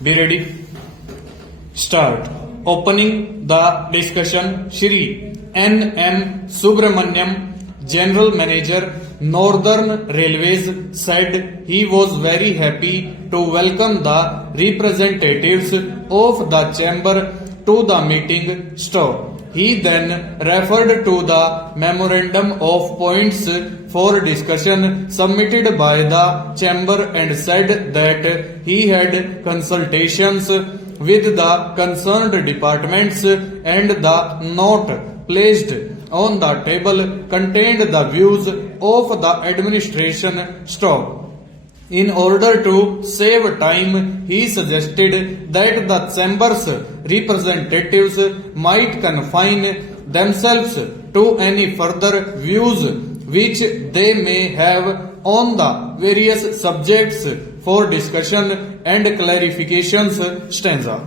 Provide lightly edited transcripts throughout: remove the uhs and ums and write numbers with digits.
Be ready. Start. Opening the discussion, Shri N.M. Subramanyam, General Manager, Northern Railways, said he was very happy to welcome the representatives of the chamber to the meeting stop. He then referred to the memorandum of points for discussion submitted by the chamber and said that he had consultations with the concerned departments and the note placed on the table contained the views of the administration staff. In order to save time, he suggested that the chamber's representatives might confine themselves to any further views which they may have on the various subjects for discussion and clarifications. Stanza.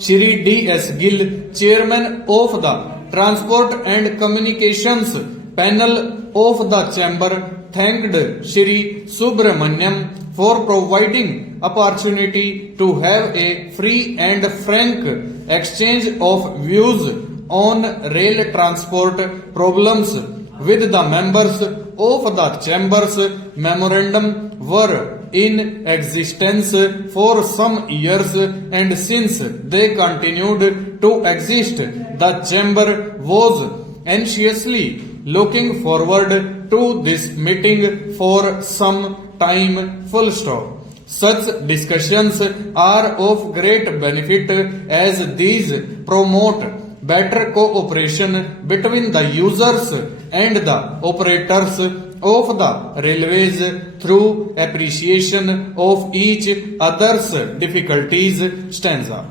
Shri D.S. Gill, Chairman of the Transport and Communications Panel of the Chamber, thanked Shri Subramanyam for providing opportunity to have a free and frank exchange of views on rail transport problems with the members of the Chamber's memorandum were in existence for some years, and since they continued to exist, the Chamber was anxiously looking forward to this meeting for some time. Full stop. Such discussions are of great benefit as these promote better cooperation between the users and the operators of the railways through appreciation of each other's difficulties. Stanza.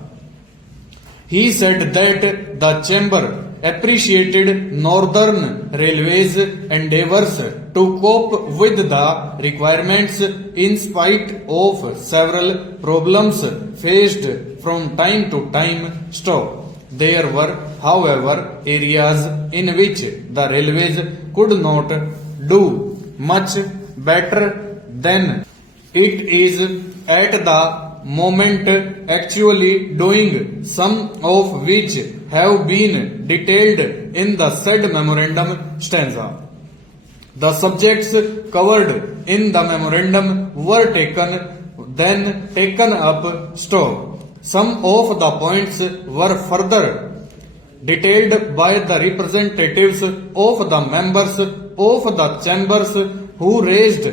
He said that the chamber appreciated Northern Railways' endeavors to cope with the requirements in spite of several problems faced from time to time. Stop. There were, however, areas in which the railways could not do much better than it is at the moment actually doing, some of which have been detailed in the said memorandum. Stanza. The subjects covered in the memorandum were then taken up. Stop. Some of the points were further detailed by the representatives of the members of the chambers who raised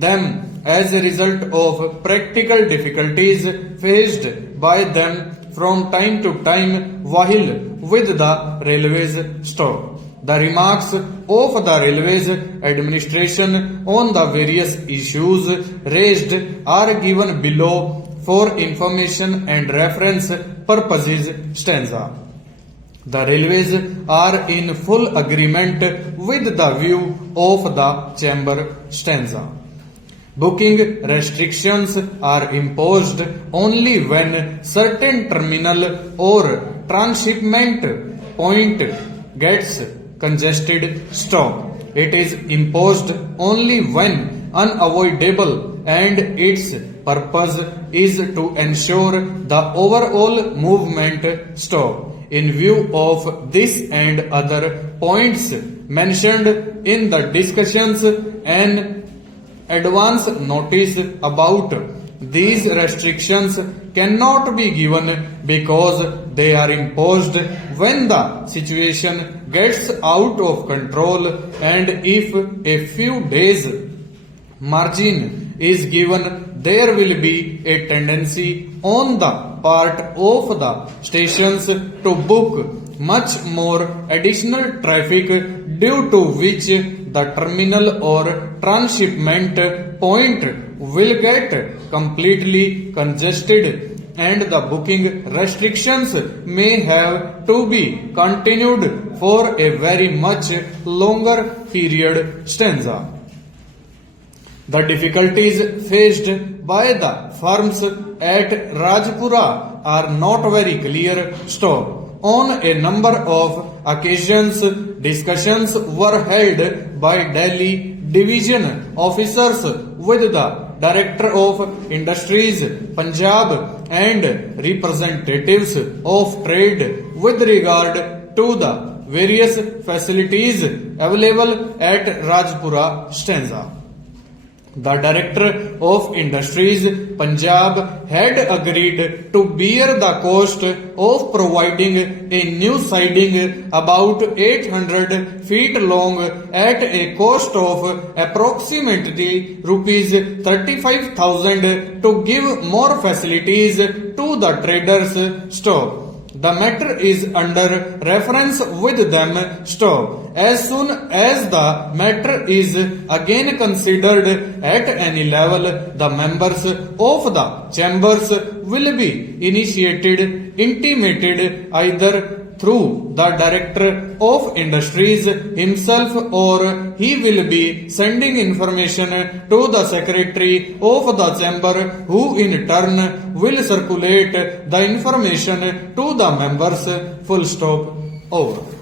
them as a result of practical difficulties faced by them from time to time while with the railways staff. The remarks of the railways administration on the various issues raised are given below for information and reference purposes. Stanza. The railways are in full agreement with the view of the chamber. Stanza. Booking restrictions are imposed only when certain terminal or transshipment point gets congested. Stop. It is imposed only when unavoidable and its purpose is to ensure the overall movement. Stop. In view of this and other points mentioned in the discussions, an advance notice about these restrictions cannot be given because they are imposed when the situation gets out of control, and if a few days margin is given, there will be a tendency on the part of the stations to book much more additional traffic, due to which the terminal or transshipment point will get completely congested, and the booking restrictions may have to be continued for a very much longer period. Stanza. The difficulties faced by the firms at Rajpura are not very clear. Stop. On a number of occasions, discussions were held by Delhi division officers with the Director of Industries, Punjab and representatives of trade with regard to the various facilities available at Rajpura Stanza. The Director of Industries, Punjab had agreed to bear the cost of providing a new siding about 800 feet long at a cost of approximately rupees 35,000 to give more facilities to the traders' store. The matter is under reference with them. Stop. As soon as the matter is again considered at any level, the members of the chambers will be intimated either through the Director of Industries himself, or he will be sending information to the Secretary of the Chamber, who in turn will circulate the information to the members. Full stop. Over.